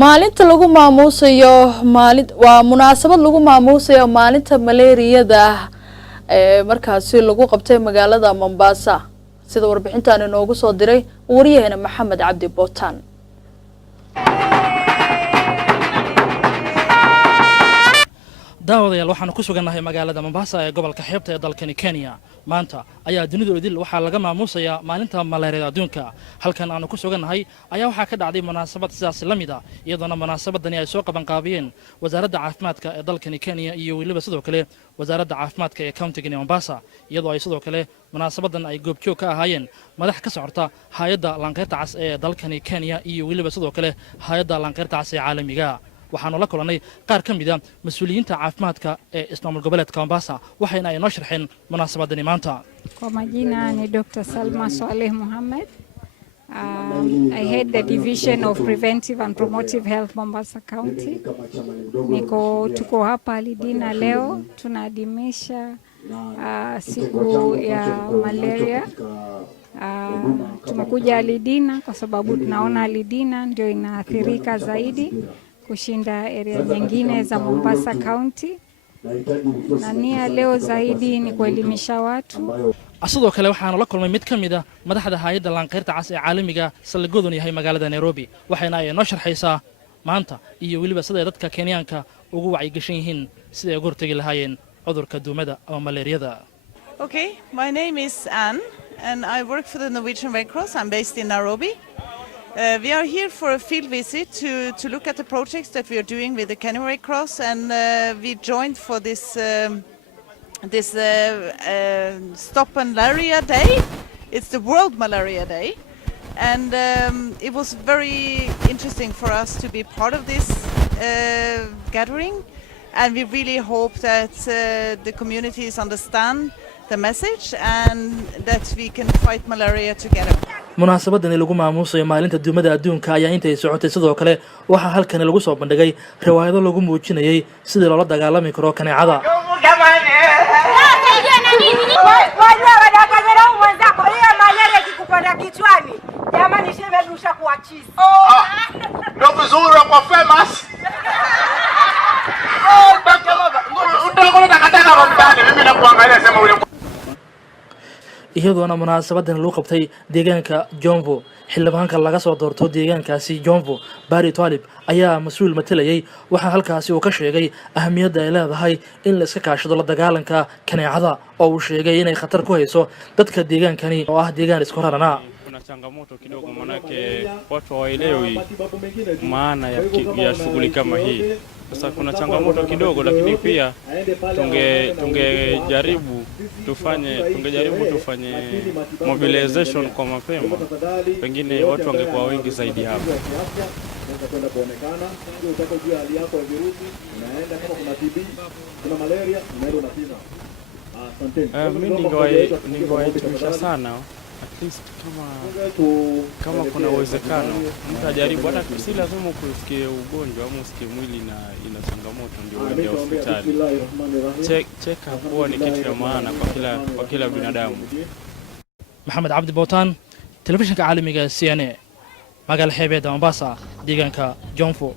maalinta lagu maamuusayo waa munaasabad lagu maamuusayo maalinta malaariyada markaasi lagu qabtay magaalada Mombasa sida warbixintan inoogu soo diray wariyaheena Maxamed Cabdi Bootan daawadayaal waxaan ku sugannahay magaalada Mombasa ee gobolka xeebta ee dalkani Kenya maanta ayaa dunida idil waxa laga maamuusayaa maalinta malaariyada adduunka halkan aanu ku sugannahay ayaa waxa ka dhacday munaasabad sidaas la mid ah iyadoo munaasabadani ay soo qaban qaabiyeen wasaaradda caafimaadka ee dalkani Kenya iyo waliba sidoo kale wasaaradda caafimaadka ee county-ga Mombasa iyadoo ay sidoo kale munaasabadan ay goobjoog ka ahaayeen madax ka socota hay'adda lanqeyrta cas ee dalkani Kenya iyo waliba sidoo kale hay'adda lanqeyrta cas ee caalamiga waxaanu la kulanay qaar ka mid ah mas'uuliyiinta caafimaadka ee ismaamul goboleedka Mombasa waxayna ay noo sharxeen munaasabadani maanta. Kwa majina ni Dr. Salma Saleh Mohamed. I head the Division of Preventive and Promotive Health Mombasa County. Tuko hapa Lidina leo tunaadhimisha siku ya malaria. Tumekuja Lidina kwa sababu tunaona Lidina ndio inaathirika zaidi kushinda area nyingine za Mombasa County. Na nia leo zaidi ni kuelimisha watu. Sidoo kale waxaanu la kulmay mid ka mid ah madaxda hay'adda lanqeyrta cas ee caalamiga salligooduna yahay magaalada Nairobi waxayna ay noo sharxaysaa maanta iyo waliba sida dadka Kenyaanka ugu wacyi gashan yihiin sida ay uga hortagi lahaayeen cudurka duumada ama malaariyada. Okay, my name is Anne and I work for the Norwegian Red Cross. I'm based in Nairobi. We are here for a field visit to look at the projects that we are doing with the Kenya Red Cross, and we joined for this Stop Malaria Day. It's the World Malaria Day, and it was very interesting for us to be part of this gathering, and we really hope that the communities understand the message and that we can fight malaria together. Munaasabadani lagu maamuusayo maalinta duumada adduunka ayaa intay socotay sidoo kale waxa halkan lagu soo bandhigay riwaayado lagu muujinayay sida loola dagaalami karo kaneecada. Jamani shemedusha kwa chizi. Ndio vizuri kwa famous. Iyadoona munaasabadan lagu qabtay deegaanka Jomvu xildhibaanka laga soo doorto deegaankaasi Jomvu Bari Talib ayaa mas'uul matalayay waxa halkaasi uu ka sheegay ahmiyadda ay leedahay in la iska kaashado la dagaalanka kaneecada oo uu sheegay inay khatar ku hayso dadka deegaankani oo ah deegaan isku rarana. Changamoto kidogo manake watu hawaelewi maana ya shughuli kama hii. Sasa kuna changamoto kidogo lakini pia tungejaribu tufanye mobilization kwa mapema. Pengine watu wangekuwa wengi zaidi hapa. Kwenda kuonekana ndio utakojua hali yako ya virusi unaenda kama kuna TB kuna malaria unaenda unapima. Asante. Mimi ningewaelimisha sana at least kama kuna uwezekano mtu ajaribu hata si lazima kusikia ugonjwa au usikie mwili na ina changamoto ndio uende hospitali. Check up huwa ni kitu cha maana kwa kila binadamu. Maxamed Cabdi Bootan, telefishinka caalamiga CNN, magaalada xeebta Mombasa, deegaanka Jomvu.